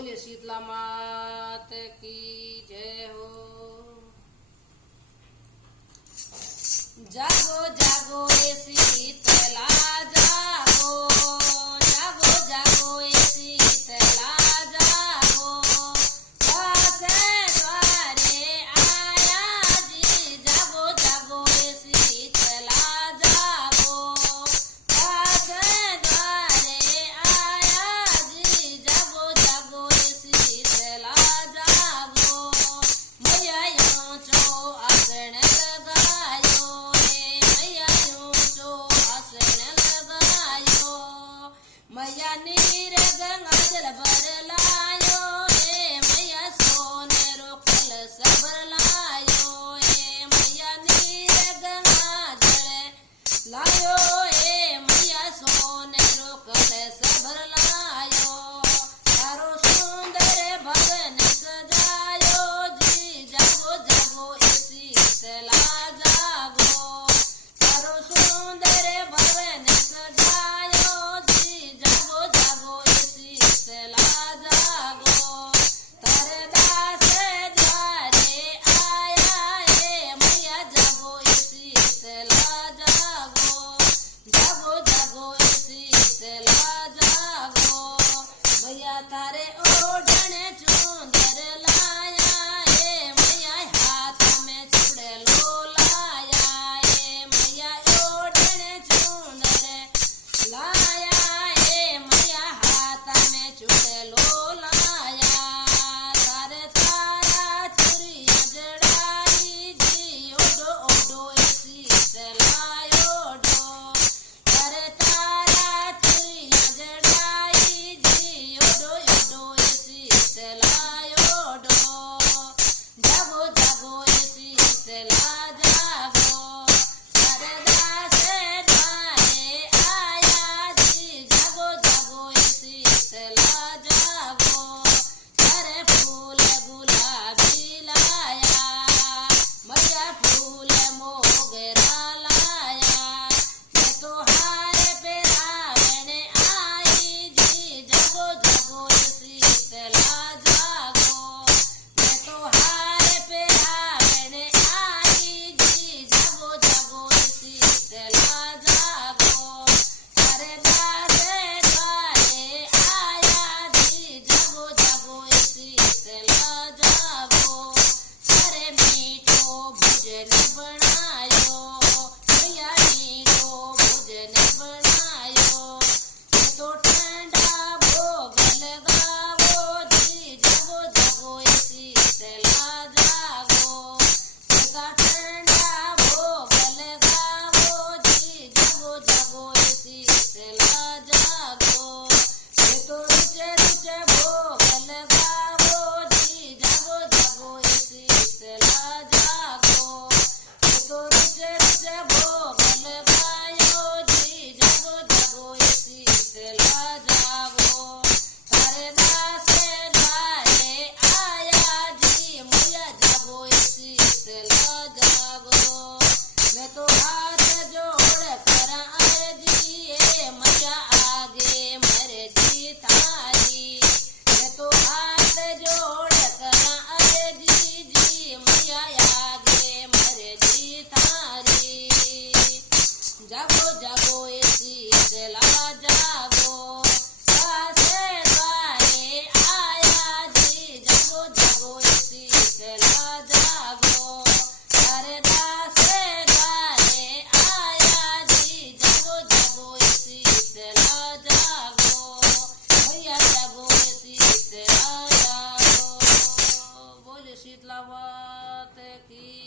बोले शीतला मात की जय हो। जागो जागो ए शीतला जागो, जागो जागो ए शीतला जागो, पासे द्वारे आया जी। जागो जागो ए शीतला जागो, पासे द्वारे आया जी। जागो जागो ए शीतला जागो, मैया यूं चो आसन लगायो, मैया यूं चो आसन लगायो, मैया नीर गंगा जल भरलायो, मैया सोनेरो कलश भरलायो, मैया नीर गंगा जल लायो, मैया सोनेरो कलश भरलायो। तारो सुंदर भवन सजायो जी। जागो जागो ए शीतला जागो, तारो सुंदर भवन सजायो जी। जागो जागो ए शीतला जागो, तारे दास द्वारे आया, मैया जागो ए शीतला जागो, जागो जागो ए शीतला जागो, मैया तारे ओढ़न चुंदर लाया, मैया हाथ में चुड़लो लाया, मैया ओढ़न चुंदर लाया, मैया हाथ में चुड़लो लाया। तारे तारा चुरिया जड़ाई जी। ओडो ओडो ए शीतला ओडो, तारे तारा चुरिया जड़ाई जी। ओडो ओडो ए शीतला ओडो, जागो जागो ए शीतला जागो, तारे दास द्वारे आया जी। जागो जागो ए शीतला जागो, तारे फूल गुलाबी लाया, मैया फूल मोगरा लाया, मैं तो हार पहनावन आई जी। जागो जागो ए शीतला जागो, मैं तो हार पहनावन आई जी। जागो जागो ए शीतला जागो, तारे दास द्वारे आया जी। जागो जागो ए शीतला जागो, तारे मीठो भोजन बनायो, मैया मीठो भोजन बनायो, मैं तो ठंडा भोग लगावो जी। जागो जागो ए शीतला जागो, का ठंडा भोग लगावो जी। जागो जागो ए शीतला जागो, मैं तो रुचे रुचे भोग लगावो जी। जागो जागो ए शीतला जागो, मैं तो रुचे रुचे भोग लगायो जी। जागो जागो ए शीतला जागो, तारे दास द्वारे आया जी। मैया जागो ए शीतला जागो, मैं तो हाथ जोड़ कर अर्जी, मैया आगे मर्जी थारी, मैं तो हाथ जोड़ कर अर्जी जी। मैया आगे मर्जी थारी, जागो जागो ए शीतला जागो, पासे द्वारे आया जी। जागो जागो ए शीतला जागो, तारे दास द्वारे आया जी। जागो जागो ए शीतला जागो, मैया जागो ए शीतला जागो। बोले शीतला मात की